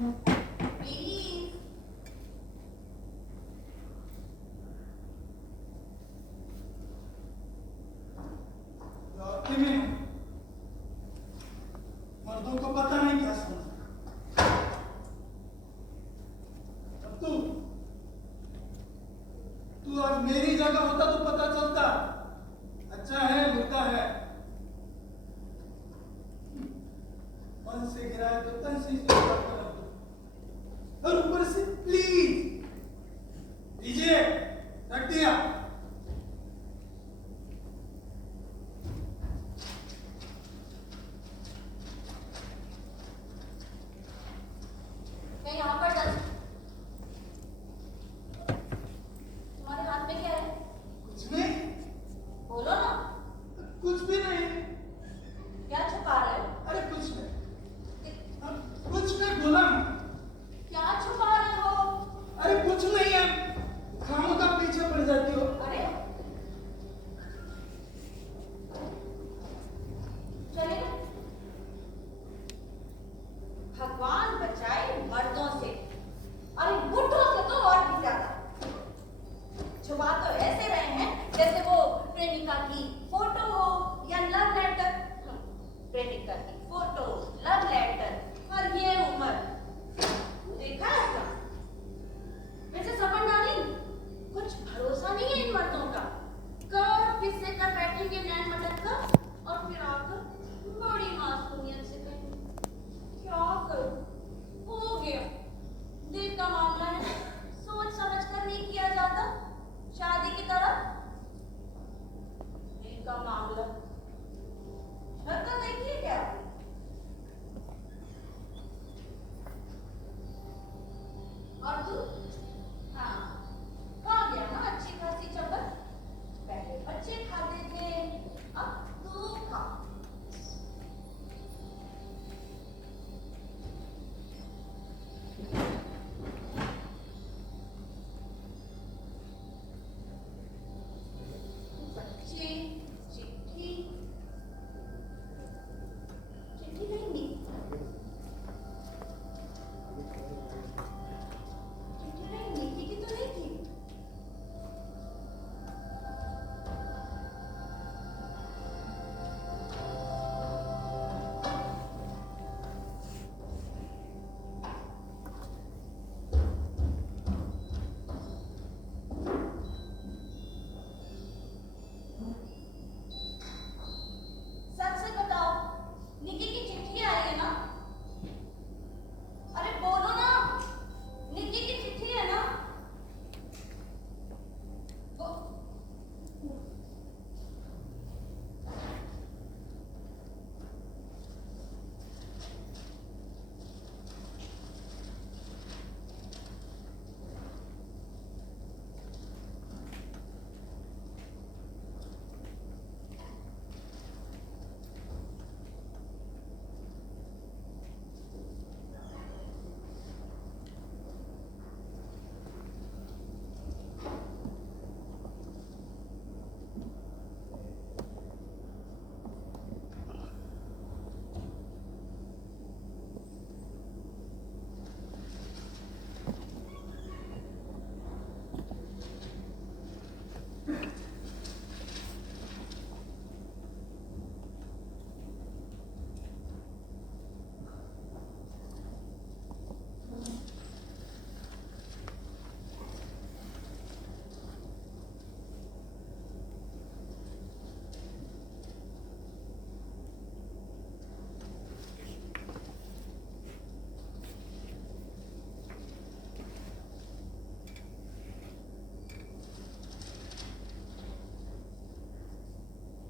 Please. Doctor में मर्दों को पता नहीं क्या समझ। अब तू आज मेरी जगह होता तो पता चलता अच्छा है बुरा है। मन से गिराए तो तन से स्वीकार कर दो, और ऊपर से प्लीज लीजिए रख दिया। मैं यहाँ पर दस। तुम्हारे हाथ में क्या है? कुछ नहीं। बोलो ना। कुछ भी नहीं। क्या छुपा रहे हो? अरे कुछ नहीं। कुछ नहीं बोला ना। क्या छुपा रहे हो? अरे कुछ नहीं है। खामों का पीछे पड़ जाती हो। अरे चलिए। भगवान बचाए मर्दों से, अरे बुढ़ों से तो और भी ज्यादा। छुपा तो ऐसे रहे हैं जैसे वो प्रेमिका की फोटो हो या लव लेटर। प्रेमिका की फोटो, लव लेटर और ये उम्र। देखा है क्या? वैसे समझदारी कुछ भरोसा नहीं है इन मर्दों का। कब किससे कर बैठेंगे नैन मटक का, और फिर आकर बड़ी मासूमियत से कहेंगे क्या करूं, हो गया, दिल का मामला है, सोच समझ कर नहीं किया जाता। शादी की तरह दिल का मामला। शक्ल देखिए क्या? और तू? हाँ, खा गया ना अच्छी खासी चपल। पहले बच्चे खाते थे, अब तू खा। बच्चे, चिट्ठी, चिट्ठी नहीं दी। चिट्ठी नहीं नीति की तो नहीं थी। सच से बताओ, निकी की चिट्ठी आई है ना? अरे बोलो ना, निकी की चिट्ठी है ना? वो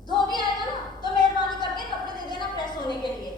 धोबी आएगा ना तो मेहरबानी करके कपड़े दे देना प्रेस होने के लिए।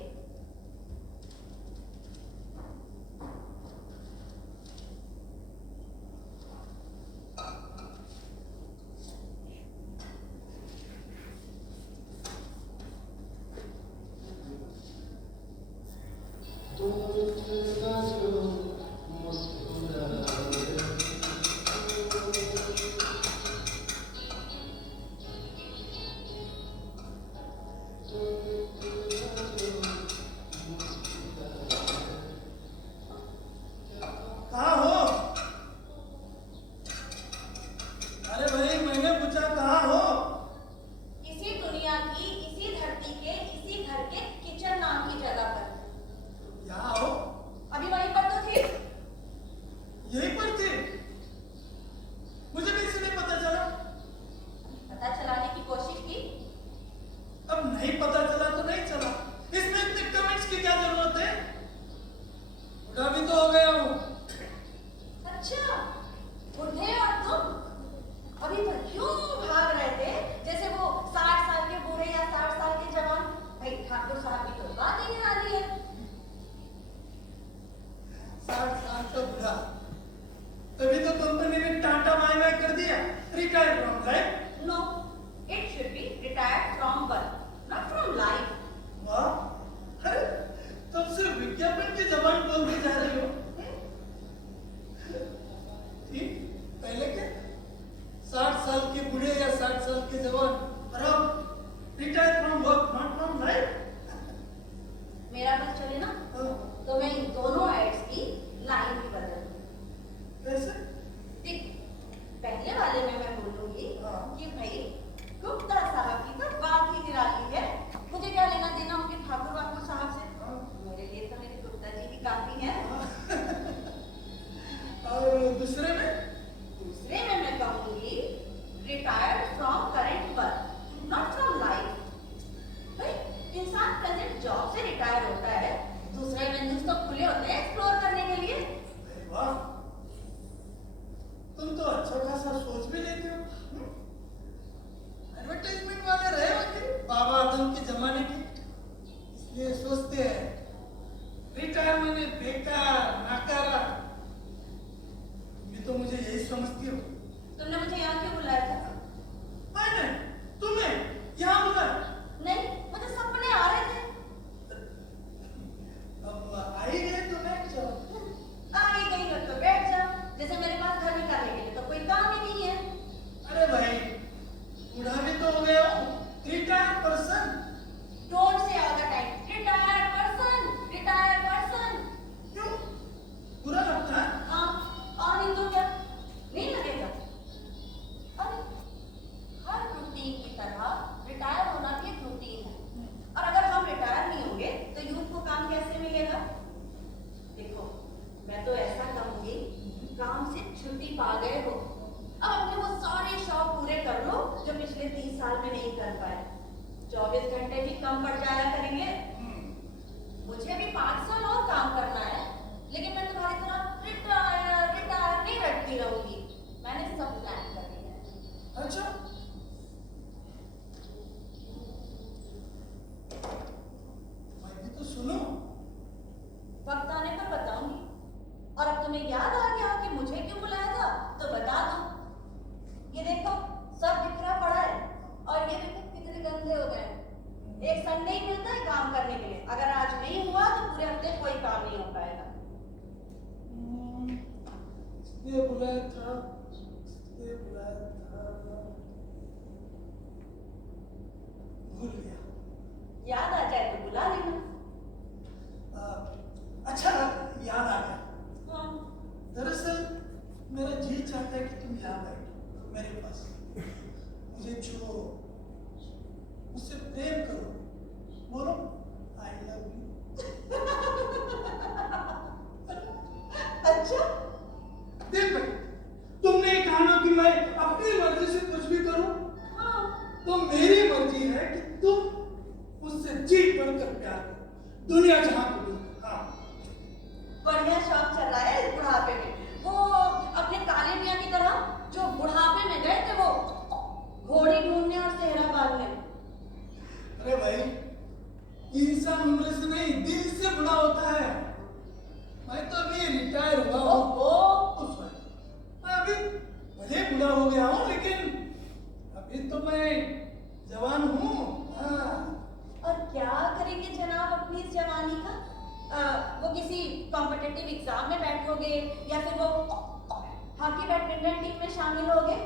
नहीं पता चला तो नहीं चला, इसमें इतने कमेंट्स की क्या जरूरत है? बूढ़ा भी तो हो गया हूँ। अच्छा, बुढ़े और तुम अभी तो यूं भाग रहे थे जैसे वो 60 साल के बूढ़े या 60 साल के जवान। भाई ठाकुर साहब की तो बात ही निराली है। 60 साल का बूढ़ा, तभी तो कंपनी ने टाटा बाय बाय कर दिया, retire from life. No, it should be retired from work, not from life. वाह, अरे तब से विज्ञापन की जबान बोलती जा रही हो। ठीक, पहले क्या 60 साल के बूढ़े या 60 साल के जवान, और अब retire from work not from life. मेरा बस चले ना तो मैं इन दोनों एड्स की लाइन भी बदल दूं। कैसे? देख, पहले वाले में मैं बोलूंगी कि भाई गुप्ता साहब की तो बात ही निराली है, मुझे क्या लेना देना उनके ठाकुर वाकुर साहब से। मेरे लिए तो मेरे गुप्ता जी भी काफी है। और दूसरे में? दूसरे में मैं कहूंगी retired from current work, not from life. भाई इंसान प्रेजेंट जॉब से रिटायर होता है, दूसरे वेन्यूज तो खुले होते हैं एक्सप्लोर करने के लिए। अरे वाह, तुम तो अच्छा खासा सोच भी लेते हो। एडवर्टाइजमेंट वाले रहे होंगे बाबा आदम के जमाने के, इसलिए सोचते हैं रिटायर मैंने बेकार नाकारा। तुम भी तो मुझे यही समझती हो। तुमने मुझे यहाँ क्यों बुलाया था? मैंने तुम्हें यहाँ बुलाया? नहीं, मुझे सपने आ रहे थे। अब आ ही गए तो बैठ जाओ। आ ही गई हो तो बैठ जाओ, जैसे मेरे पास घर निकालने के लिए तो कोई काम ही नहीं है। अरे भाई, बूढ़ा भी तो हो गया हूँ, retired person. Don't say all the time retired person, retired person. क्यों बुरा लगता है? हाँ, और नहीं तो क्या, नहीं लगेगा? अरे हर रूटीन की तरह रिटायर होना भी एक रूटीन है, और अगर हम रिटायर नहीं होंगे तो यूथ को काम कैसे मिलेगा? देखो, मैं तो ऐसा कहूंगी, काम से छुट्टी पा गए हो, अब अपने वो सारे शौक पूरे कर लो जो पिछले 30 साल में नहीं कर पाए। 24 घंटे भी कम पड़ जाया करेंगे। मुझे भी 5 साल और काम करना है, लेकिन मैं तुम्हारी तरह रिटायर रिटायर नहीं रटती रहूंगी। मैंने सब प्लान कर लिया है। अच्छा, मैं भी तो सुनो। वक्त आने पर बताऊंगी। और अब तुम्हें याद आ गया कि मुझे क्यों बुलाया था, तो बता दो। ये देखो, सब बिखरा पड़ा है, और ये देखो कितने गंदे हो गए। एक संडे ही मिलता है काम करने के लिए, अगर आज नहीं हुआ तो पूरे हफ्ते कोई काम नहीं हो पाएगा। इसलिए बुलाया था, इसलिए बुलाया था, भूल गया। याद आ जाए तो बुला लेना। अच्छा, याद आ गया। हाँ। दरअसल मेरा जी चाहता है कि तुम यहाँ बैठो मेरे पास, मुझे छुओ, मुझसे प्रेम करो, बोलो आई लव यू। अच्छा, देख भाई, तुमने कहा ना कि मैं अपनी मर्जी से कुछ भी करूं, हाँ। तो मेरी मर्जी है कि तुम मुझसे जी बढ़कर प्यार करो, दुनिया जहां को भी। हाँ, बढ़िया शौक चल रहा है इस बुढ़ापे में। वो अपने काले मियां की तरह जो बुढ़ापे में गए थे, वो घोड़ी ढूंढने और सेहरा बांधने। अरे भाई, इंसान उम्र से नहीं दिल से बुढ़ा होता है। मैं तो अभी रिटायर हुआ हूँ। ओहो, मैं अभी भले बुढ़ा हो गया हूँ, लेकिन अभी तो मैं जवान हूँ। हाँ। और क्या करेंगे जनाब अपनी इस जवानी का? वो किसी कॉम्पिटिटिव एग्जाम में बैठोगे, या फिर वो हॉकी बैडमिंटन टीम में शामिल होगे,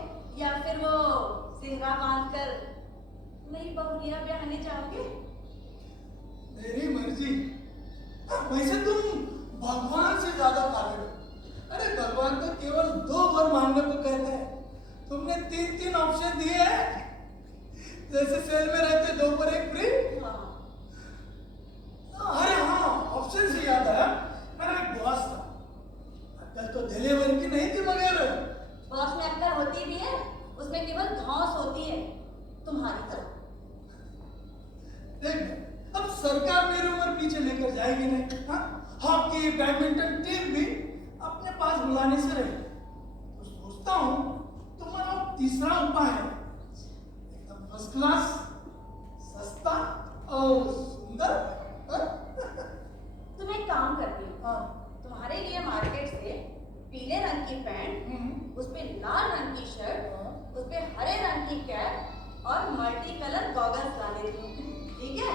या फिर वो सेहरा बांधकर नई बहुरिया ब्याहने जाओगे? मेरी मर्जी। वैसे तुम भगवान से ज्यादा पागल हो। अरे भगवान तो केवल 2 वर मांगने को कहते हैं, तुमने 3-3 ऑप्शन दिए हैं। जैसे सेल में रहते 2 पर 1 फ्री। हाँ। अरे हाँ, ऑप्शन से याद आया, मेरा एक बॉस था, अक्ल तो डिलीवर की नहीं थी, मगर बॉस में अक्ल होती भी है, उसमें केवल धौंस होती है, तुम्हारी तरह। देख, अब सरकार मेरी उम्र पीछे लेकर जाएगी नहीं। हाँ, हॉकी बैडमिंटन टीम भी अपने पास बुलाने से रहे। तो सोचता हूँ तुम्हारा तीसरा उपाय है, एकदम फर्स्ट क्लास, सस्ता और सुंदर। हाँ? तुम एक काम करती हो, हाँ। तुम्हारे लिए मार्केट से पीले रंग की पैंट, उस पे लाल रंग की शर्ट, उस पे हरे रंग की कैप और मल्टी कलर गॉगल्स ला देती हूँ। ठीक है?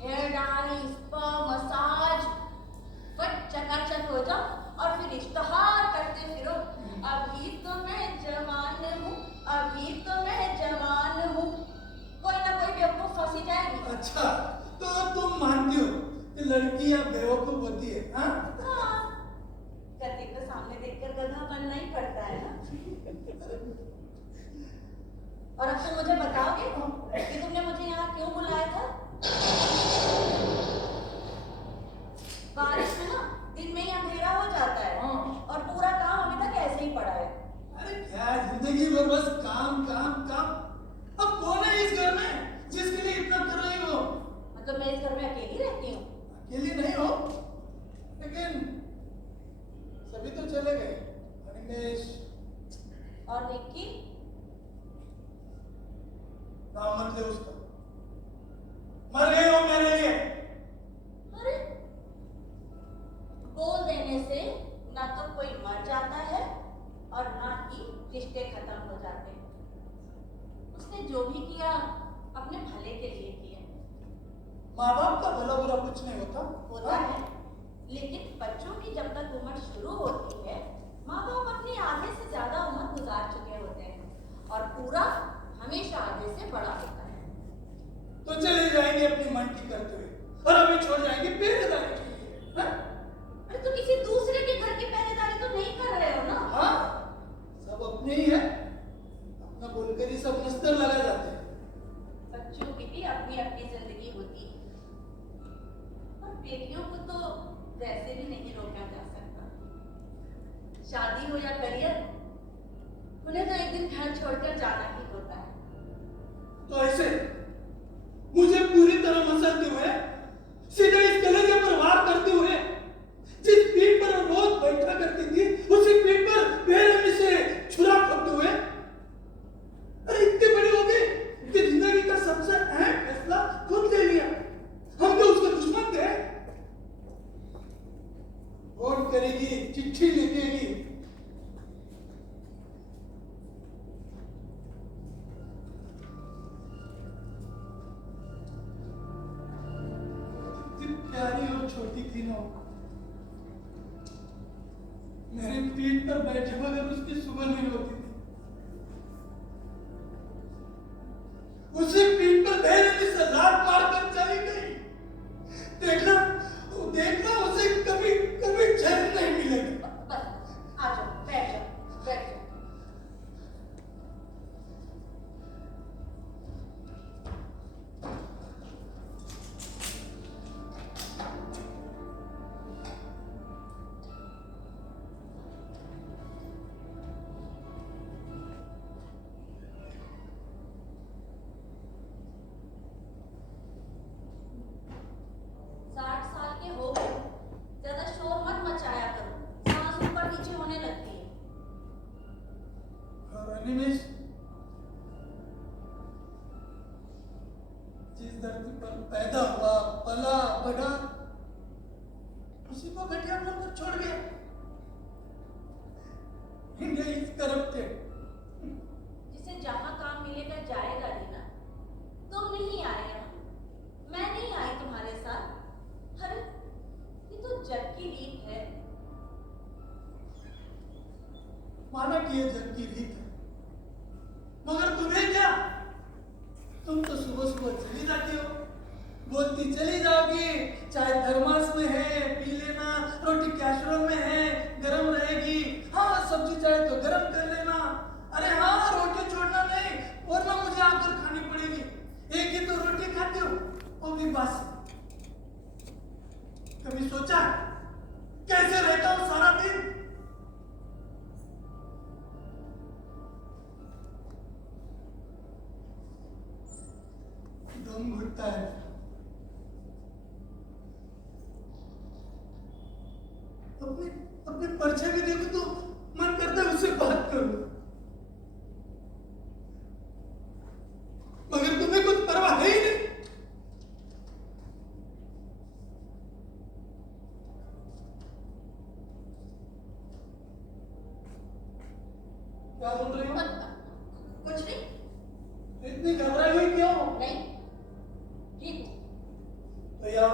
हेयर डाई, स्पा, मसाज, फट चकाचक हो जाओ और फिर इश्तहार करते फिरो, अभी तो मैं जवान हूँ, अभी तो मैं जवान हूँ। कोई ना कोई बेवकूफ फंसी जाएगी। अच्छा, तो तुम मानती हो कि लड़कियां बेवकूफ होती है? हाँ? हाँ, गधे को सामने देखकर गधा बनना ही पड़ता है ना। और अब तुम मुझे बताओगे कि तुमने मुझे यहाँ क्यों बुलाया था? बारिश में ना दिन में ही अंधेरा हो जाता है और पूरा काम अभी तक ऐसे ही पड़ा है। अरे क्या जिंदगी भर बस काम काम काम। अब कौन है इस घर में जिसके लिए इतना कर रही हो? मतलब मैं इस घर में अकेली रहती हूँ? अकेली नहीं हो, लेकिन सभी तो चले गए। अनिमेश और निक्की? नाम मत ले उसका, मर गई हो मेरे लिए। अरे, बोल देने से ना तो कोई मर जाता है और ना ही रिश्ते खत्म हो जाते हैं। उसने जो भी किया अपने भले के लिए किया। माँ बाप का भला बुरा कुछ नहीं होता। होता है, लेकिन बच्चों की जब तक उम्र शुरू होती है, माँ बाप अपनी आधे से ज्यादा उम्र गुजार चुके होते हैं और पूरा हमेशा आधे से बड़ा होता है। तो चले जाएंगे अपनी मन की करते हुए और हमें छोड़ जाएंगे पहरेदारी के लिए। हाँ? अरे तो किसी दूसरे के घर की पहरेदारी तो नहीं कर रहे हो ना? हाँ, सब अपने ही है, अपना बोलकर ही सब नस्तर लगा जाते हैं। बच्चों की भी अपनी अपनी जिंदगी होती है और बेटियों को तो वैसे भी नहीं रोका जा सकता। शादी हो या करियर, उन्हें तो एक दिन घर छोड़कर जाना ही होता है। तो ऐसे मुझे पूरी तरह मसलते हुए, सीधे इस कलेजे पर वार करते हुए, जिस पीठ पर वो रोज बैठा करती थी उसी पीठ पर बेरहमी से छुरा खोदते हुए, अरे इतनी बड़ी हो गई कि जिंदगी का सबसे अहम फैसला खुद ले लिया। हम तो उसके दुश्मन थे। फोन करेगी, चिट्ठी लिखेगी, प्यारी और छोटी थी ना, मेरी पीठ पर बैठे बगैर उसकी सुबह नहीं होती थी। उसी पीठ पर बेरहमी से लात मारकर चली गई। देखना देखना, उसे कभी कभी चैन नहीं मिलेगा। बस, आ जाओ, बैठ जाओ, बैठ जाओ। अनिमेश, जिस धरती पर पैदा हुआ, पला बढ़ा, उसी को घटिया बोलकर छोड़ गया। India is corrupted. जिसे जहां काम मिलेगा जाएगा ही ना। तुम नहीं आए यहाँ, मैं नहीं आई तुम्हारे साथ। अरे ये तो जग की रीत है। माना कि ये जग की रीत है, मगर तुम्हें क्या? तुम तो सुबह सुबह चली जाती हो, बोलती चली जाओगी, चाहे थर्मास में है पी लेना, रोटी कैसरोल में है गरम रहेगी, हाँ सब्जी चाहे तो गरम कर लेना। अरे हाँ, रोटी छोड़ना नहीं वरना मुझे आकर खानी पड़ेगी। एक ही तो रोटी खाती हो, वो भी बासी। कभी सोचा कैसे रहता हूँ सारा दिन? दम घुटता है, अपने परछाई भी देखो तो मन करता है उससे बात करूं, मगर तुम्हें कुछ परवाह है ही नहीं। क्या बोल रही हो? कुछ नहीं। इतनी घबराई हुई क्यों? नहीं, ठीक हूँ। भैया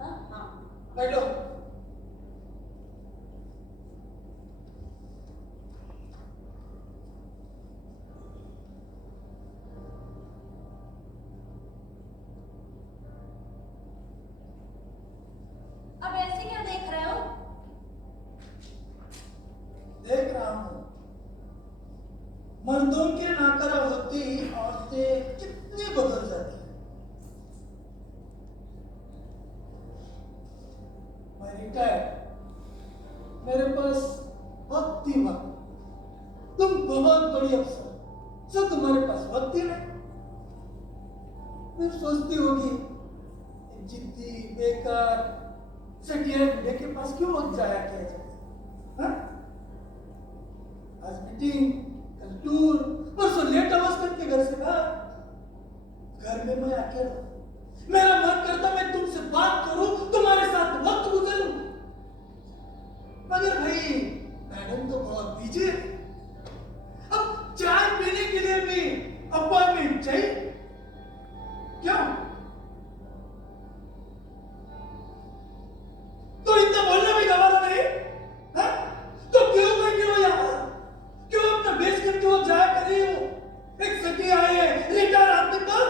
हाँ हाँ। बैठो। अब ऐसे क्या देख रहे हो? देख रहा हूं मर्दों के नाकरा होते ही औरतें कितनी बदल जाती हैं। मैं रिटायर्ड, मेरे पास वक्त ही वक्त। तुम बहुत बड़ी अफसर, जो तुम्हारे पास वक्त ही नहीं। फिर सोचती होगी जिद्दी बेकार सटिया बुढ़े के पास क्यों वक्त जाया किया जाए? हाँ? आज मीटिंग, कल टूर, परसों लेट आवर्स करके घर से बाहर। घर में मैं अकेला, मेरा मन करता मैं तुमसे बात करूं, तुम्हारे साथ वक्त गुजारूं, मगर भाई मैडम तो बहुत बिजी है। अब चाय पीने के लिए भी अपॉइंटमेंट चाहिए। क्यों? तो इतना बोलना भी गवारा नहीं? हाँ? तो क्यों बैठे हो यहाँ? क्यों अपना बेस करके वो जाया कर रही हो? एक सटी आए रिटायर आदमी पर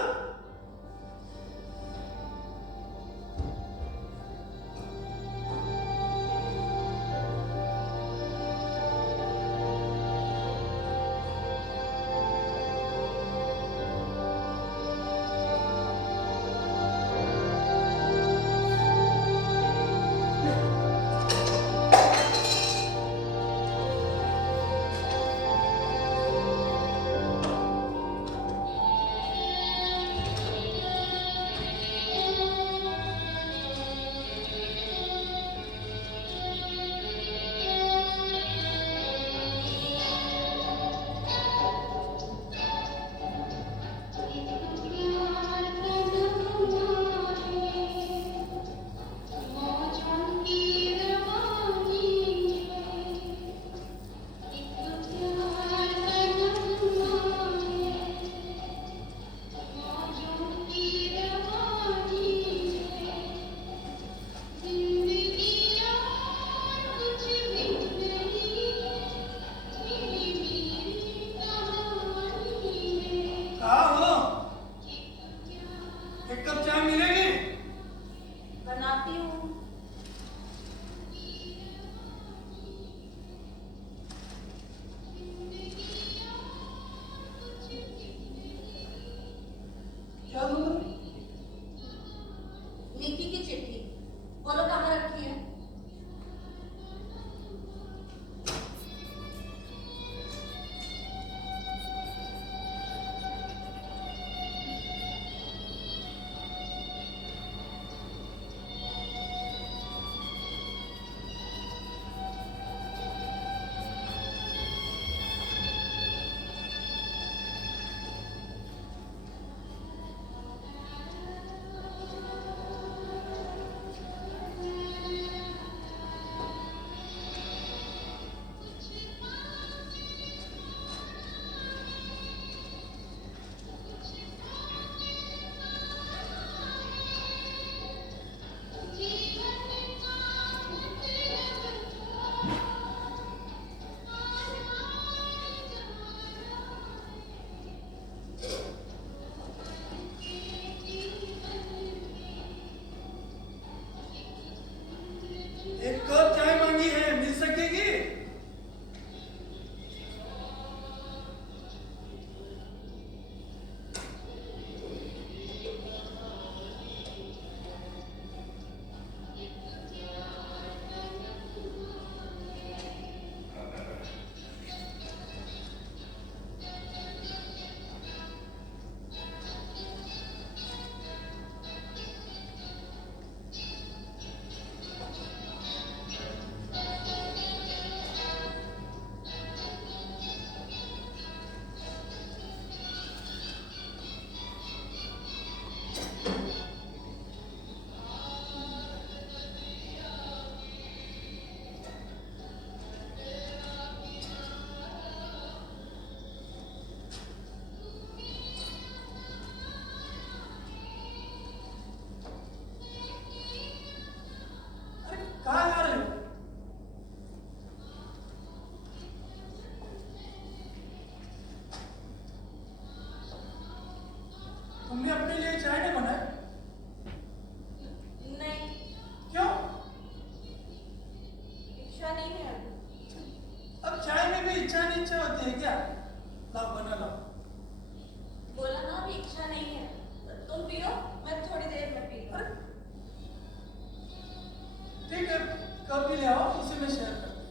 ले आओ, उसे मैं शेयर कर दूँ।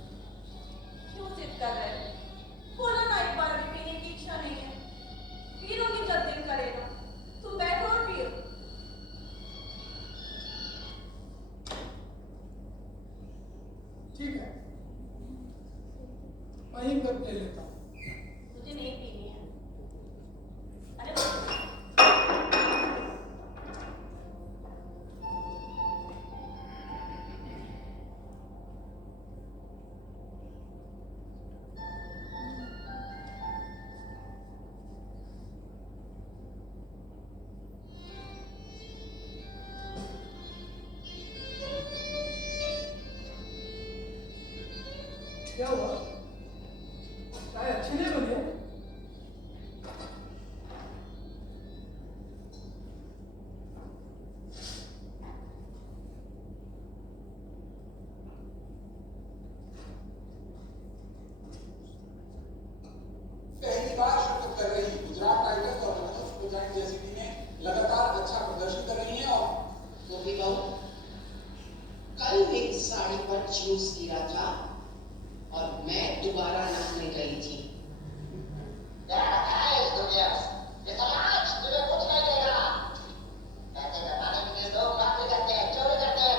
क्यों जिद कर रहे हो? बोलो ना, एक बार भी पीने की इच्छा नहीं है। पी लोगी जब दिल करेगा। तुम बैठो और पियो। ठीक है, वहीं कप ले लेता हूँ। मुझे नहीं पीनी है। अरे क्या हुआ? चाय अच्छी नहीं बनी है? पहली बार शिरकत कर रही गुजरात टाइगर्स और लखनऊ सुपर जायंट्स जैसी टीमें लगातार अच्छा प्रदर्शन कर रही हैं। और तो भी कहूं, कल मेरी साड़ी पर जूस गिरा था और मैं दोबारा नहाने गई थी। क्या बताया इस दुनिया में? ये समाज तुम्हें कुछ नहीं देगा। पैसे कमाने के लिए लोग नौकरी करते हैं, चोरी करते हैं,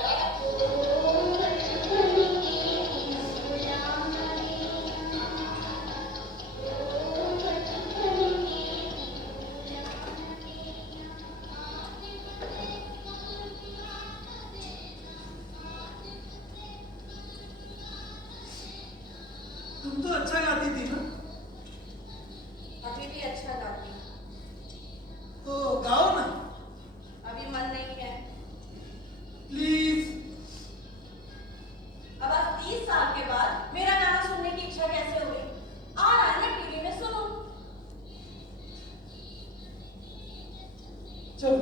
तुम तो अच्छा गाती थी ना, अभी भी अच्छा गाती हूँ। तो गाओ ना अभी मन नहीं है। प्लीज। अब आज 30 साल के बाद मेरा गाना सुनने की इच्छा कैसे हुई? आ रहा है ना टीवी में, सुनो। चलो,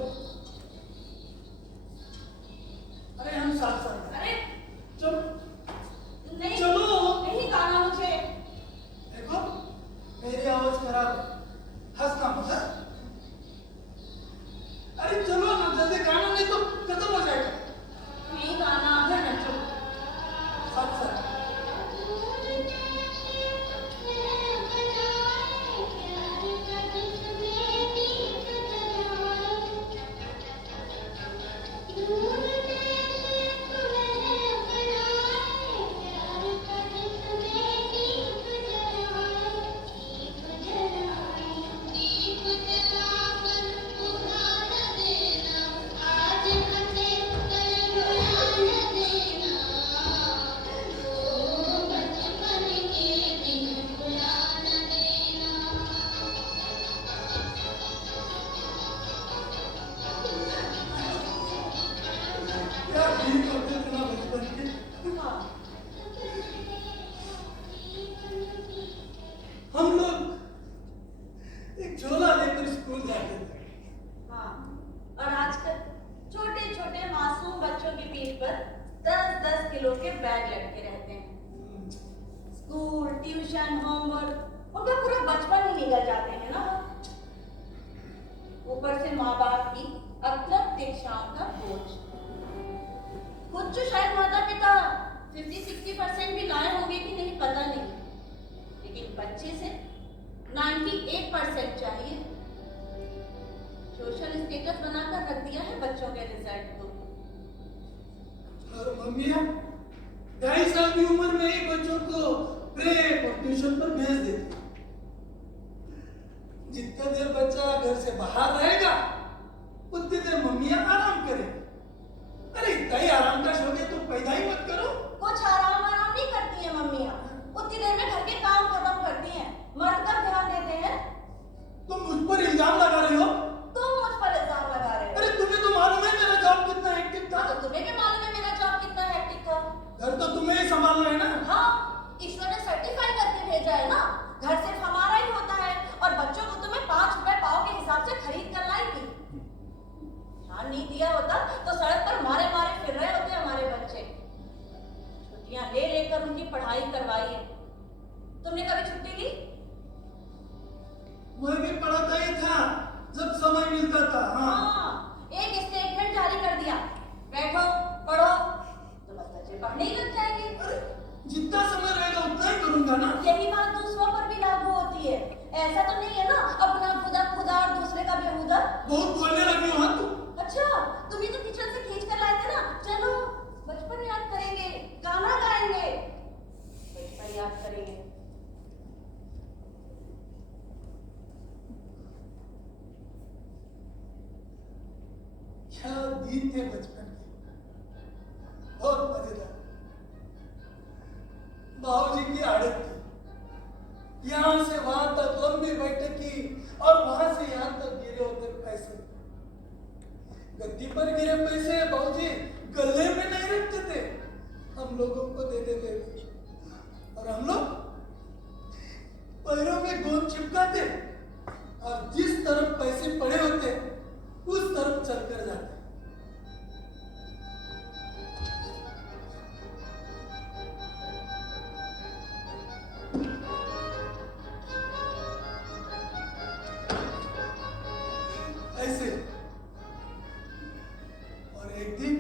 अरे हम साथ साथ गाएं। अरे चलो नहीं, चलो। नहीं गाना मुझे। देखो, मेरी आवाज खराब है, हंसना मत हाँ? अरे चलो ना, जल्दी गाना, नहीं तो खत्म हो जाएगा। नहीं गाना नहीं नहीं, चलो साथ साथ। क्या फील करते थे ना बचपन के? हाँ, हम लोग एक झोला लेकर स्कूल जाते थे। हाँ। और आजकल छोटे छोटे मासूम बच्चों की पीठ पर 10-10 किलो के बैग लटके रहते हैं। स्कूल, ट्यूशन, होमवर्क, उनका पूरा बचपन ही निकल जाते हैं ना। ऊपर से माँ बाप की अत्यंत इच्छाओं का बोझ। खुद तो शायद माता पिता 50-60% भी लाए होंगे कि नहीं पता नहीं, लेकिन बच्चे से 98% चाहिए। सोशल स्टेटस बनाकर रख दिया है बच्चों के रिजल्ट को। और मम्मियाँ 2.5 साल की उम्र में ही बच्चों को प्रेप और ट्यूशन पर भेज देती। जितना देर बच्चा घर से बाहर रहेगा, उतनी देर मम्मियाँ आराम करें। अरे इतना ही आराम का शौक है तो पैदा ही मत करो। कुछ आराम नहीं करती है मम्मियाँ, उतनी देर में घर के काम खत्म करती हैं, मर्द का ध्यान देते हैं। तुम मुझ पर इल्जाम लगा रहे हो। तुम मुझ पर इल्जाम लगा रहे हो। अरे तुम्हें तो मालूम है मेरा जॉब कितना हेक्टिक था। तो तुम्हें भी मालूम है मेरा जॉब कितना हेक्टिक था। घर तो तुम्हें ही संभालना है ना। हाँ, ईश्वर ने सर्टिफाई करके भेजा है ना, घर सिर्फ हमारा ही होता है और बच्चों को तुम्हें 5 रुपए पाव के हिसाब से खरीद कर लाई थी। ध्यान नहीं दिया होता तो सड़क पर मारे मारे फिर रहे होते हमारे बच्चे। छुट्टियां ले लेकर उनकी पढ़ाई करवाई है। तुमने कभी छुट्टी ली? मैं भी पढ़ाता ही था जब समय मिलता था। हाँ, हाँ, एक स्टेटमेंट जारी कर दिया, बैठो पढ़ो, तो बस बच्चे पढ़ने ही लग जाएंगे। बाबूजी की आदत थी। यहाँ से वहां तक लंबी बैठक की और वहां से यहाँ तक गिरे होते पैसे। गद्दी पर गिरे पैसे बाबूजी गले में नहीं रखते थे, हम लोगों को दे देते थे और हम लोग पैरों में गोंद चिपकाते और जिस तरफ पैसे पड़े होते उस तरफ चलकर जाते। ऐसे और एक दिन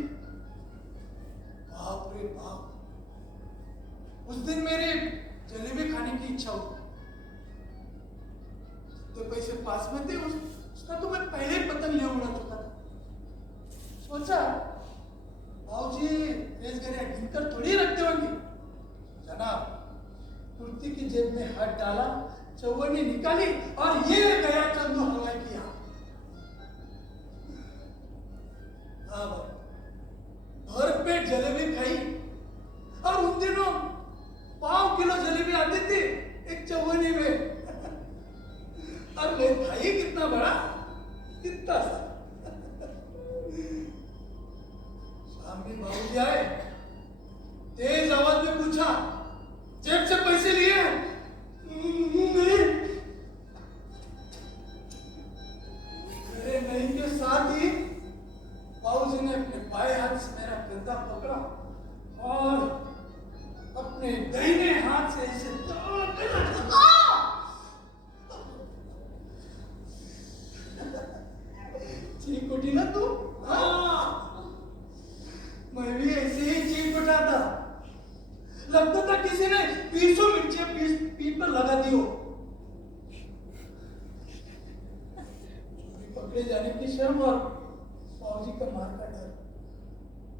बाप रे बाप, उस दिन मेरी जलेबी खाने की इच्छा हुई। तो पैसे पास में थे, उसका तो मैं पहले ही पतंग ले उड़ा चुका था। सोचा बाबूजी रेसगरिया गिनकर थोड़ी रखते होंगे। जनाब कुर्ती की जेब में हाथ डाला, चौवनी निकाली और ये गया चंदू हलवाई की यहाँ। हाँ भाई, भर पेट जलेबी खाई और उन दिनों 5 किलो जलेबी आती थी एक चौवनी में। और मैं खाई कितना बड़ा, इतना सा। शाम में बाबूजी आए, तेज आवाज में पूछा, जेब से पैसे लिए? नहीं। मेरे नहीं के साथ ही बाबूजी ने अपने बाएं हाथ से मेरा कंधा पकड़ा और अपने दाहिने हाथ से इसे चीख उठी ना तू? हाँ, मैं भी ऐसे ही चीख उठा था। लगता था किसी ने 20 मिर्चियां पीठ पर लगा दी हो। पकड़े जाने की शर्म और बाबूजी का मार का डर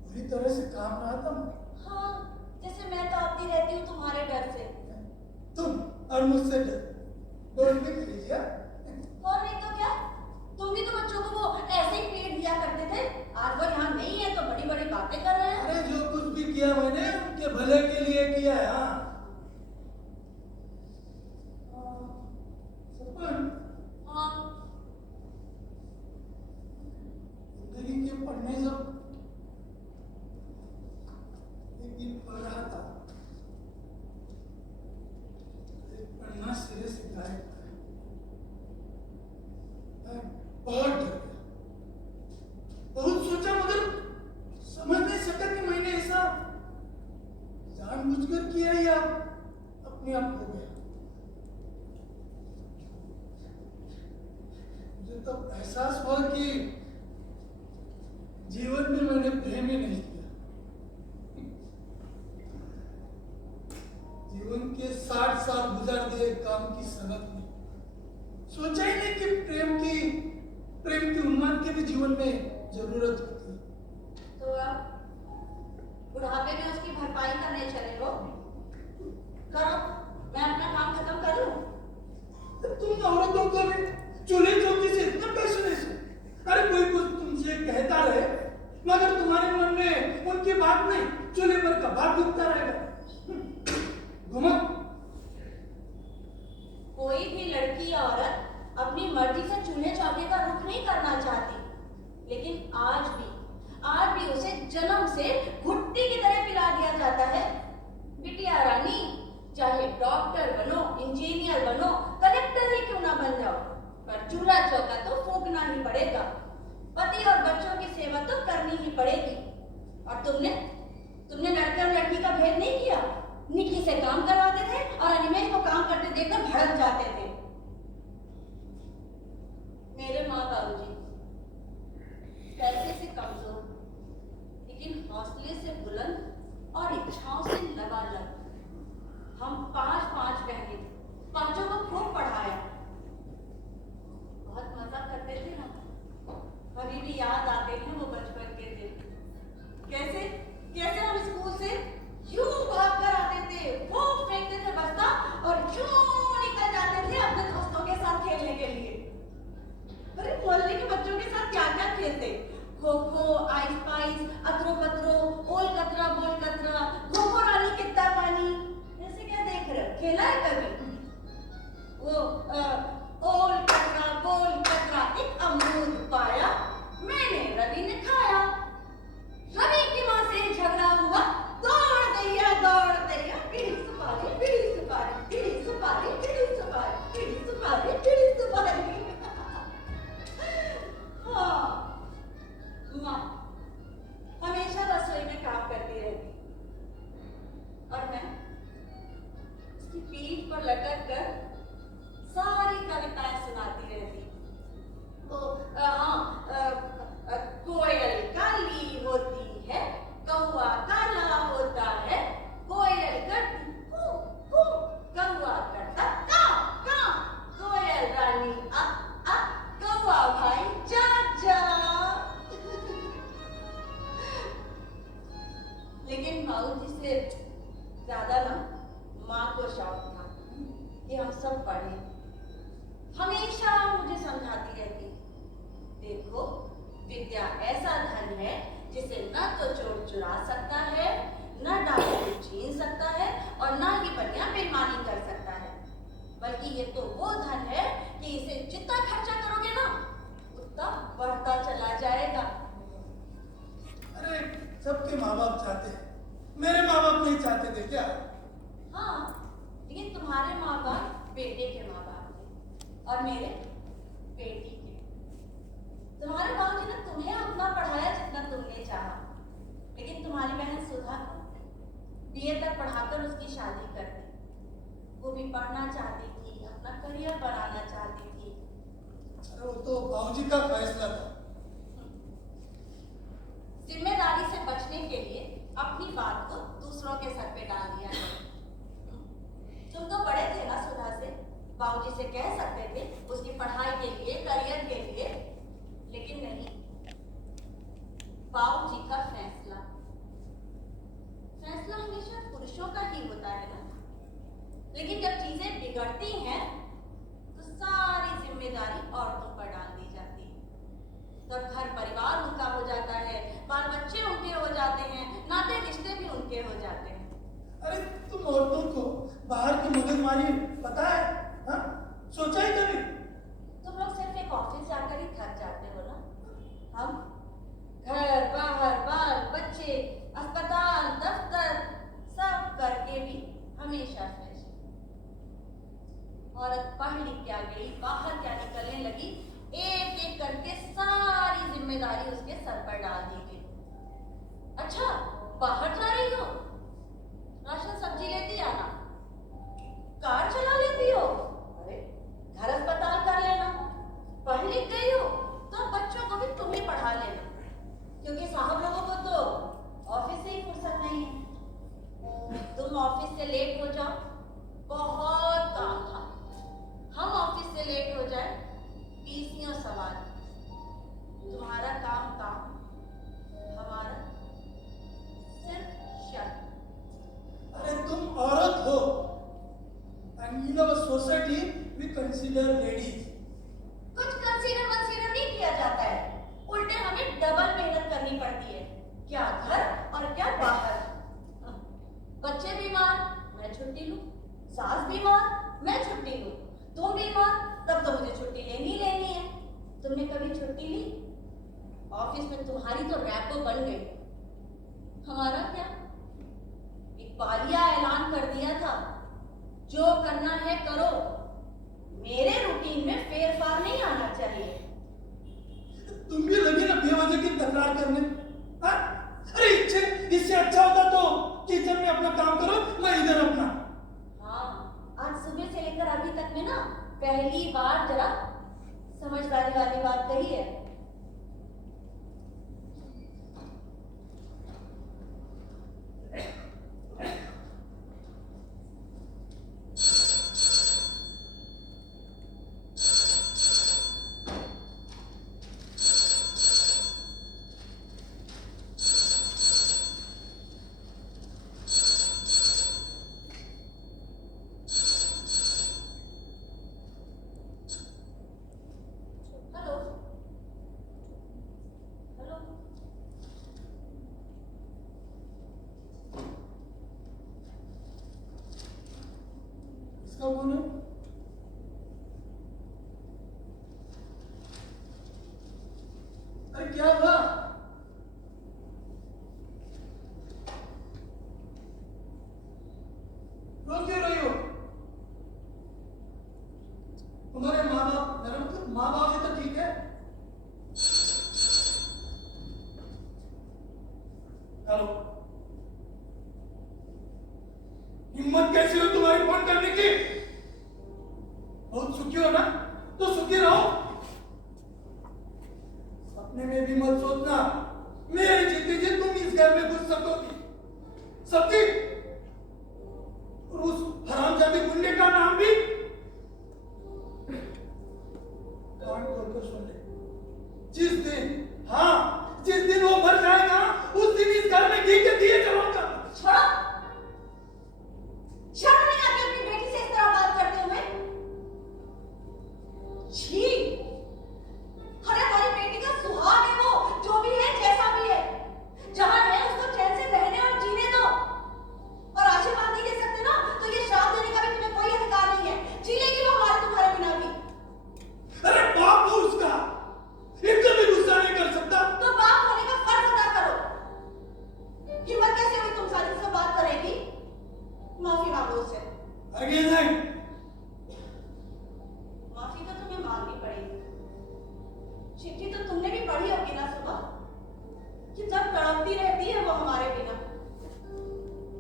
पूरी तरह से काम रहा था। हाँ, जैसे मैं तो आती रहती हूँ तुम्हारे डर से। तुम और मुझसे डर बोल के लीजिए। और नहीं तो क्या, तुम भी तो बच्चों को वो ऐसे ही पेट दिया करते थे। आज वो यहाँ नहीं है तो बड़ी बड़ी बातें कर रहे हैं। अरे जो कुछ भी किया मैंने उनके भले के लिए किया है। हाँ हाँ, जिंदगी के पढ़ने जब एक दिन पढ़ रहा था, पढ़ना सिरे से गायब था। मैं बहुत डर गया, बहुत सोचा मगर समझ नहीं सका कि मैंने ऐसा जानबूझकर किया या अपने आप हो गया। मुझे तब एहसास हुआ कि जीवन में मैंने प्रेम ही नहीं किया। जीवन के 60 साल गुजार दिए काम की संगत में। सोचा ही नहीं कि प्रेम की उन्माद के भी जीवन में जरूरत होती है। तो अब बुढ़ापे में उसकी भरपाई करने चले हो। करो, मैं अपना काम खत्म कर लूं। तुम औरतों को भी चूल्हे चौकी से इतना पैसे नहीं से। अरे कोई कुछ तुमसे कहता रहे मगर तुम्हारे मन में उनकी बात नहीं, चूल्हे पर कबाब उगता रहेगा। घुमा। कोई भी लड़की या औरत अपनी मर्जी से चूल्हे चौके का रुख नहीं करना चाहती, लेकिन आज भी उसे जन्म से घुट्टी की तरह पिला दिया जाता है। बिटिया रानी, चाहे डॉक्टर बनो, इंजीनियर बनो, कलेक्टर ही क्यों ना बन जाओ, पर चूल्हा चौका तो फूंकना ही पड़ेगा। पति और बच्चों की सेवा तो करनी ही पड़ेगी। और तुमने लड़के और लड़की का भेद नहीं किया। निक्की से काम करवाते थे और अनिमेश को काम करते देखकर भड़क जाते थे। मेरे माँ बाबूजी पैसे से कमजोर लेकिन हौसले से बुलंद और इच्छाओं से लबालब। हम 5 बहनें थे, 5 को खूब पढ़ाया, बहुत मजा करते थे हम। अभी भी याद आते हैं वो बचपन के दिन। कैसे हम स्कूल से यूं भाग कर आते थे, वो फेंकते थे बस्ता और यूं निकल जाते थे अपने दोस्तों के साथ खेलने के लिए। अरे मोहल्ले के बच्चों के साथ क्या क्या खेलते, खो खो, आइस पाइस, अतरो पतरो, ओल कतरा बोल कतरा, खो खो रानी कितना पानी, ऐसे लेकिन बाबूजी से ज्यादा ना माँ को शौक था कि हम सब पढ़ें। हमेशा मुझे समझाती रहती, देखो विद्या ऐसा धन है जिसे न तो चोर चुरा सकता है, न डाकू छीन सकता है और न ही बढ़िया बेईमानी कर सकता है, बल्कि ये तो वो धन है कि इसे जितना खर्चा करोगे ना उतना बढ़ता चला जाएगा। अरे सबके माँ बाप चाहते हैं, मेरे माँ बाप नहीं चाहते थे क्या? हाँ, लेकिन तुम्हारे माँ बाप बेटे के माँ बाप थे और मेरे बेटी के। तुम्हारे बाबूजी ने तुम्हें उतना पढ़ाया जितना तुमने चाहा, लेकिन तुम्हारी बहन सुधा को बीए तक पढ़ाकर उसकी शादी कर दी। वो भी पढ़ना चाहती थी, अपना करियर बनाना चाहती थी। अरे वो तो बाबूजी का फैसला था। जिम्मेदारी से बचने के लिए अपनी बात को दूसरों के सर पे डाल दिया। तुम तो बड़े थे ना सुधा से, बाबूजी से कह सकते थे उसकी पढ़ाई के लिए, करियर के लिए, लेकिन नहीं, बाबूजी का फैसला हमेशा पुरुषों का ही होता है ना। लेकिन जब चीजें बिगड़ती हैं तो सारी जिम्मेदारी औरतों पर डाल दी जाती है। तब घर परिवार उनका हो जाता है, बाल बच्चे उनके हो जाते हैं, नाते रिश्ते भी उनके हो जाते हैं। अरे तुम औरतों को बाहर की मगजमारी पता है? हाँ? सोचा ही कभी? तुम लोग सिर्फ एक ऑफिस जाकर ही थक जाते हो ना। हम घर बाहर बाल बच्चे अस्पताल दफ्तर सब करके भी हमेशा फ्रेश। औरत पढ़ लिख क्या गई, बाहर क्या निकलने लगी, एक एक करके सारी जिम्मेदारी उसके सर पर डाल दी गई। अच्छा बाहर जा रही हो, राशन सब्जी लेती आना, कार चला लेती हो, अरे घर अस्पताल कर लेना, पढ़ लिख गई हो तो बच्चों को भी तुम ही पढ़ा लेना, क्योंकि साहब लोगों को तो ऑफिस से ही फुर्सत नहीं है। तुम ऑफिस से लेट हो जाओ, बहुत काम था, हम ऑफिस से लेट हो जाए 20 सवाल, तुम्हारा काम काम, हमारा सिर्फ शर्त। अरे तुम औरत हो, and in our society we consider ladies. कुछ कंसीडर वंसीडर नहीं किया जाता है, उल्टे हमें डबल मेहनत करनी पड़ती है, क्या घर और क्या बाहर। बच्चे बीमार, मैं छुट्टी लूं, सास बीमार, मैं छुट्टी लूं, तुम बीमार, तब तो मुझे छुट्टी लेनी है। तुमने कभी छुट्टी ली? ऑफिस में तुम्हारी तो रैपो बन गई, हमारा क्या? इकबालिया ऐलान कर दिया था, जो करना है करो, मेरे रूटीन में फेरफार नहीं आना चाहिए। तुम भी लगी ना बेवजह की तकरार करने? हाँ? अरे इससे अच्छा होता तो किचन में अपना काम करो, मैं इधर अपना। हाँ, आज सुबह से लेकर अभी तक में ना पहली बार जरा समझदारी वाली बात कही है। हेलो हेलो, इसका कौन है? अरे क्या हुआ? रो क्यों रही हो? तुम्हारे माँ बाप, मेरा मतलब माँ बाप ही तो ठीक है। हेलो, हिम्मत कैसी हो तुम्हारी फोन करने की? बहुत सुखी हो ना, तो सुखी रहो। सपने में भी मत सोचना मेरी जीते जी तुम इस घर में घुस सकोगी। सब्जी और उस हरामजादी गुंडे का नाम भी कान खोलकर सुन ले। जिस दिन वो मर जाएगा उस दिन इस घर में घी के दिए जलाऊंगा। करती रहती है वो हमारे बिना।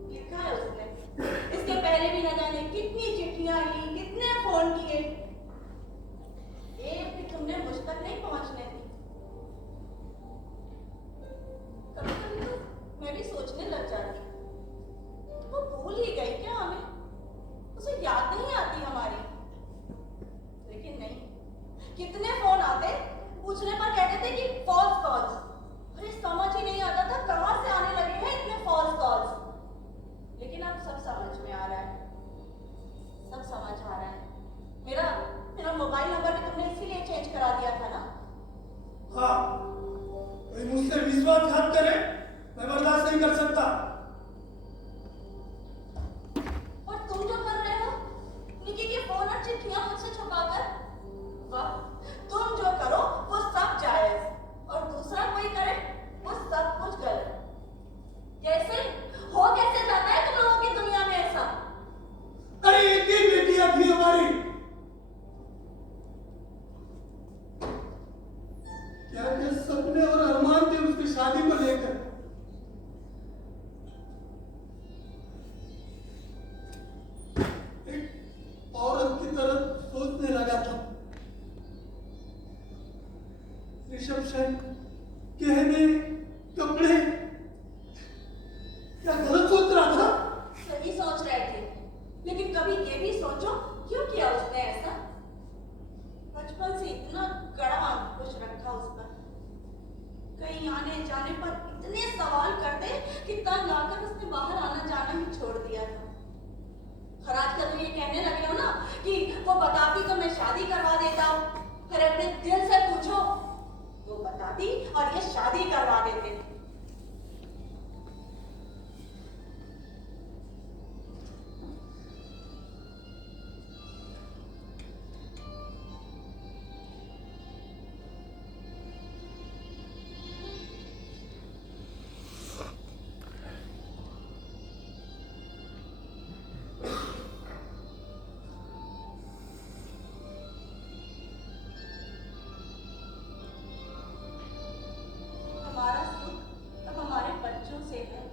लिखा है उसने, इसके पहले भी न जाने कितनी चिट्ठियां ली, कितने फोन किए, एक भी तुमने मुझ तक नहीं पहुंचने दी। कभी कभी तो मैं भी सोचने लग जाती, वो भूल ही गई क्या हमें, उसे याद नहीं आती हमारी। लेकिन नहीं, कितने फोन आते, पूछने पर कहते थे कि फॉल्स कॉल्स। अरे समझ ही नहीं आता था कहां से आने लगे हैं इतने फॉल्स कॉल्स। लेकिन अब सब समझ में आ रहा है, सब समझ आ रहा है। मेरा मेरा मोबाइल नंबर भी तुमने इसीलिए चेंज करा दिया था ना। हाँ, कोई मुझसे विश्वासघात करे मैं बर्दाश्त नहीं कर सकता। और तुम जो कर रहे हो, निकी के फोन और चिट्ठियां मुझसे छुपाकर, वाह, तुम जो करो वो सब जायज, और दूसरा कोई करे वो सब कुछ गलत। कैसे कैसे जाता है तुम लोगों की दुनिया में ऐसा? अरे एक ही बेटियां थी हमारी, क्या क्या सपने और अरमान थे उसकी शादी को लेकर। एक औरत की तरह सोचने लगा था। रिसेप्शन, गहने, कपड़े, क्या गलत सोच रहा था? सही सोच रहे थे, लेकिन कभी ये भी सोचो क्यों किया उसने ऐसा। बचपन से इतना कड़ा अंकुश रखा उस पर, कहीं आने जाने पर इतने सवाल करते कि तब लाकर उसने बाहर आना जाना ही छोड़ दिया था। और आजकल तो ये कहने लगे हो ना कि वो बताती तो मैं शादी करवा देता हूँ। फिर अपने दिल से पूछो, वो बताती और ये शादी करवा देते। हमारा सुख अब हमारे बच्चों से है,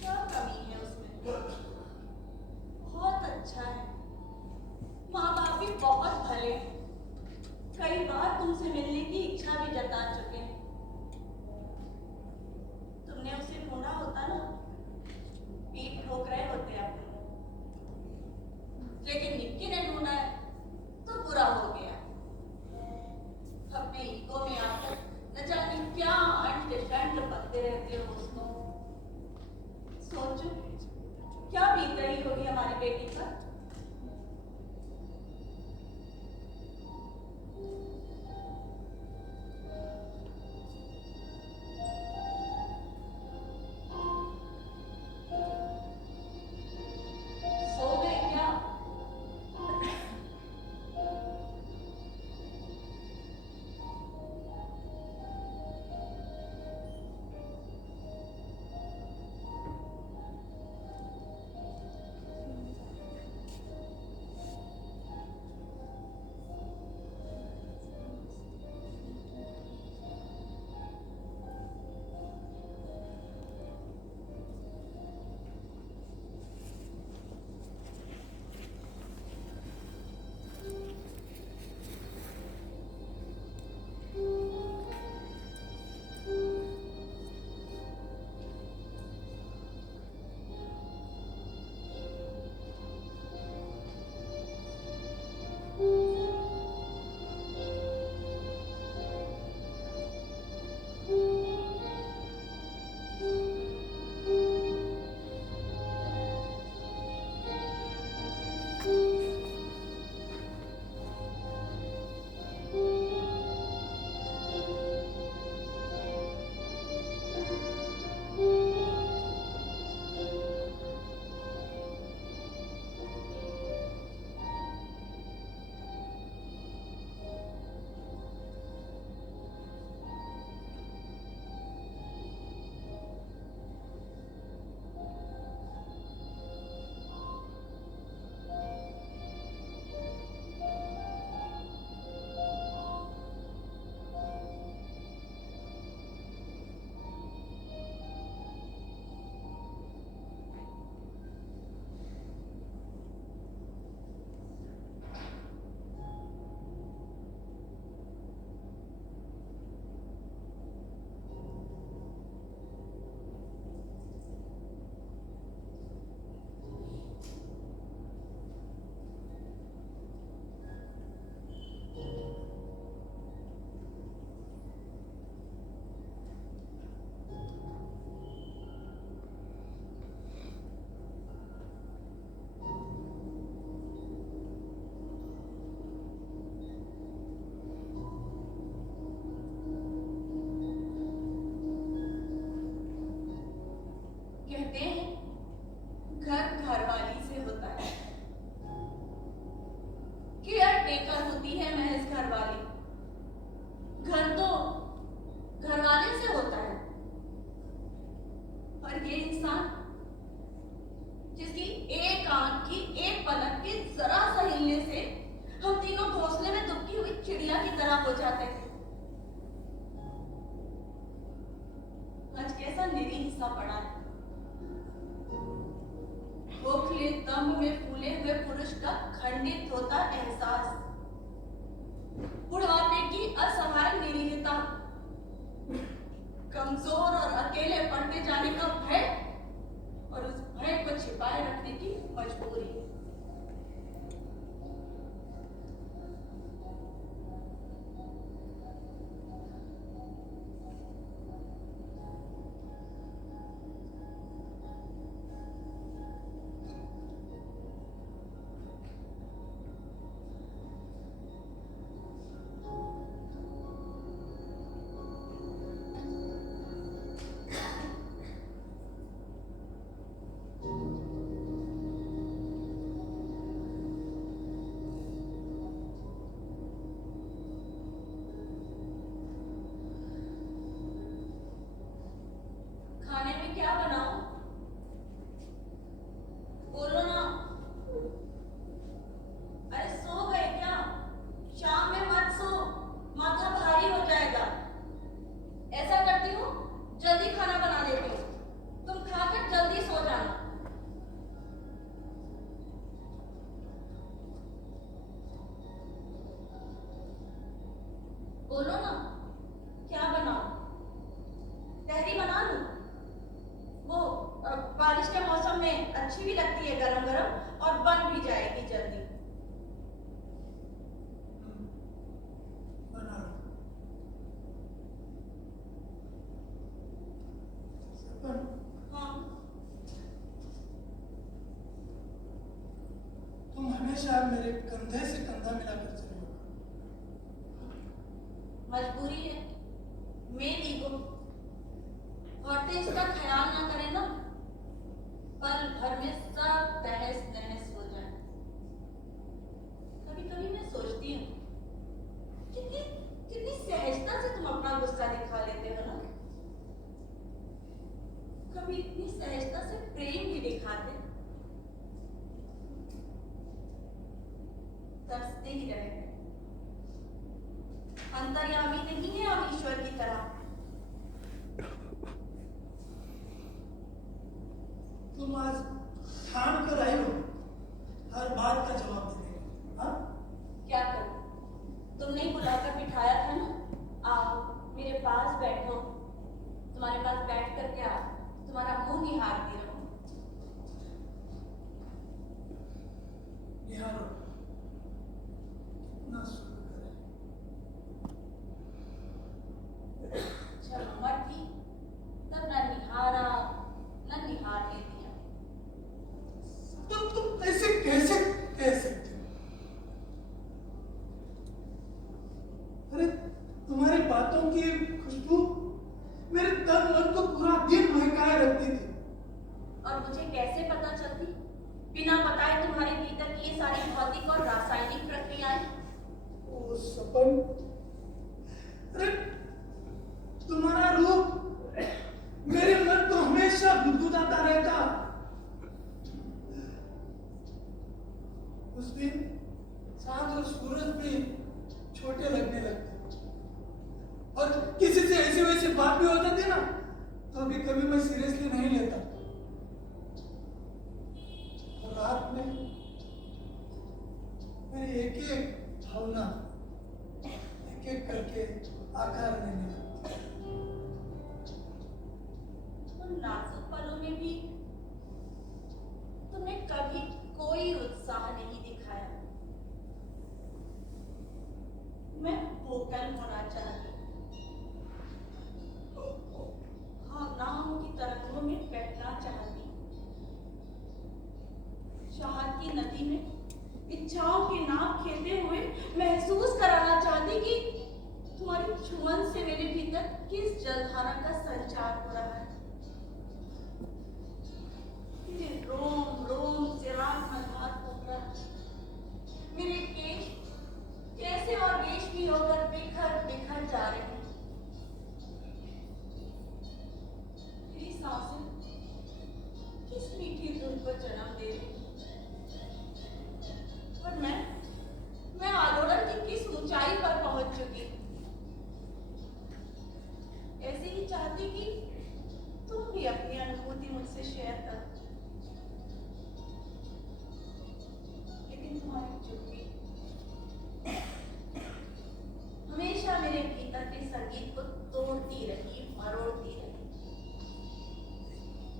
क्या कमी है उसमें? बहुत अच्छा है, माँ बाप भी बहुत भले हैं, कई बार तुमसे मिलने की इच्छा भी जता चुके हैं। तुमने उसे ढूंढा होता ना, पीठ ठोक रहे होते अपने, लेकिन निक्की ने ढूंढा है तो बुरा हो गया। अपने ईगो में आकर न जाने क्या अंट शंट पकते रहते हो उसको। सोचो क्या बीत रही होगी हमारी बेटी पर। सो गए क्या? पर ये इंसान जिसकी एक आंख की एक पलक के जरा सा हिलने से हम तीनों घोंसले में दुबकी हुई चिड़िया की तरह हो जाते थे, आज कैसा निरीह सा पड़ा है। खोखले दम्भ में फूले हुए पुरुष का खंडित होता एहसास, बुढ़ापे की असहाय निरीहता, कमजोर और अकेले पड़ते जाने का भय और उस भय को छिपाए रखने की मजबूरी। खाने में क्या बनाऊं? बोलो ना। अरे सो गए क्या? शाम में मत सो, माथा भारी हो जाएगा। ऐसा करती हूँ, जल्दी खाना बना देती हूँ, तुम खाकर जल्दी सो जाना। बोलो ना, क्या बनाऊं? तहरी बना लूं? वो बारिश के मौसम में अच्छी भी लगती है, गरम गरम, और बन भी जाएगी जल्दी। बना लो। सपन, हाँ, तुम हमेशा मेरे कंधे से कंधा मिलाकर चले हो। मजबूरी है, मेरी को औरतें इसका ख्याल ना करें ना, पल भर में सब तहस नहस हो जाए। कभी कभी मैं सोचती हूँ, कितनी कितनी सहजता से तुम अपना गुस्सा दिखा लेते हो ना। कभी इतनी सहजता से प्रेम भी दिखाते, तरसते ही रह गए। अंतर्यामी नहीं है हम ईश्वर की तरह। तुम आज ठान कर आई हो हर बात का जवाब देने का, हाँ? क्या करूं? तुमने ही बुलाकर बिठाया था ना, आओ मेरे पास बैठो, तुम्हारे पास बैठ कर क्या तुम्हारा मुंह निहारती रहूं। निहारो, कितना सुंदर है। जब उम्र थी तब न निहारा न निहारने दिया। तुम ऐसे कैसे कह सकते हो? अरे तुम्हारी बातों की खुशबू मेरे तन मन को पूरा दिन महकाए रखती थी। और मुझे कैसे पता चलती बिना बताए तुम्हारे भीतर की ये सारी भौतिक और रासायनिक प्रक्रियाएं? ओ सपन, अरे तुम्हारा रूप मेरे मन को हमेशा गुदगुदाता रहता। उस दिन चांद और सूरज भी छोटे लगने लगते, और किसी से ऐसे वैसे बात भी हो जाती ना, तो अभी कभी मैं सीरियसली नहीं लेता। और रात में मेरी एक एक भावना एक एक करके आकार लेने लगती। उन नाजुक पलों में भी तुमने कभी कोई उत्साह नहीं दिखाया। मैं वोकल होना चाहती, भावनाओं की तरंगों में बैठना चाहती, चाहत की नदी में इच्छाओं की नाव खेलते हुए महसूस कराना चाहती कि तुम्हारी छुअन से मेरे भीतर किस जलधारा का संचार हो रहा है। मेरे रोम रोम से रात मझधार होकर मेरे केश कैसे और रेशमी होकर बिखर बिखर जा रहे हैं। मेरी सांसें इस मीठी धुन को जन्म दे रही हूँ। और मैं आलोड़न की किस ऊंचाई पर पहुंच चुकी। ऐसे ही चाहती कि तुम भी अपनी अनुभूति मुझसे शेयर करो, लेकिन तुम्हारी चुप्पी हमेशा मेरे भीतर के संगीत को तोड़ती रही, मरोड़ती रही।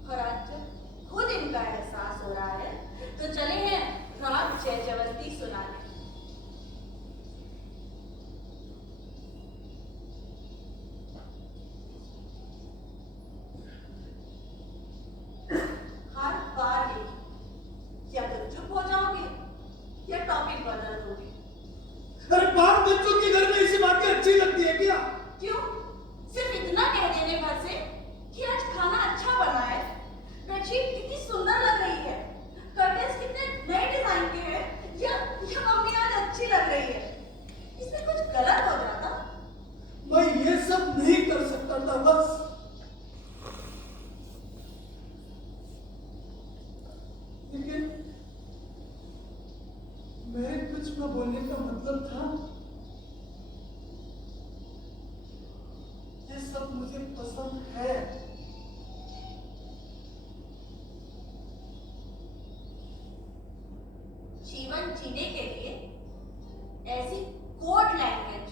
और आज जब खुद इनका एहसास हो रहा है तो चले हैं राग जय जयवंती सुनाने। हर बार यही, या तो चुप हो जाओगे या टॉपिक बदल दोगे। अरे बाप बच्चों के घर में ऐसी बातें अच्छी लगती है क्या? क्यों? सिर्फ इतना कह देने भर से कि आज खाना अच्छा बना है, बेडशीट कितनी सुंदर लग रही है, कर्टेन्स कितने नए डिजाइन के हैं, या मम्मी आज अच्छी लग रही है, इसमें कुछ गलत हो जाता। मैं ये सब नहीं कर सकता था बस। लेकिन मेरे कुछ न बोलने का मतलब था, ये सब मुझे पसंद है। जीवन जीने के लिए ऐसी कोड लैंग्वेज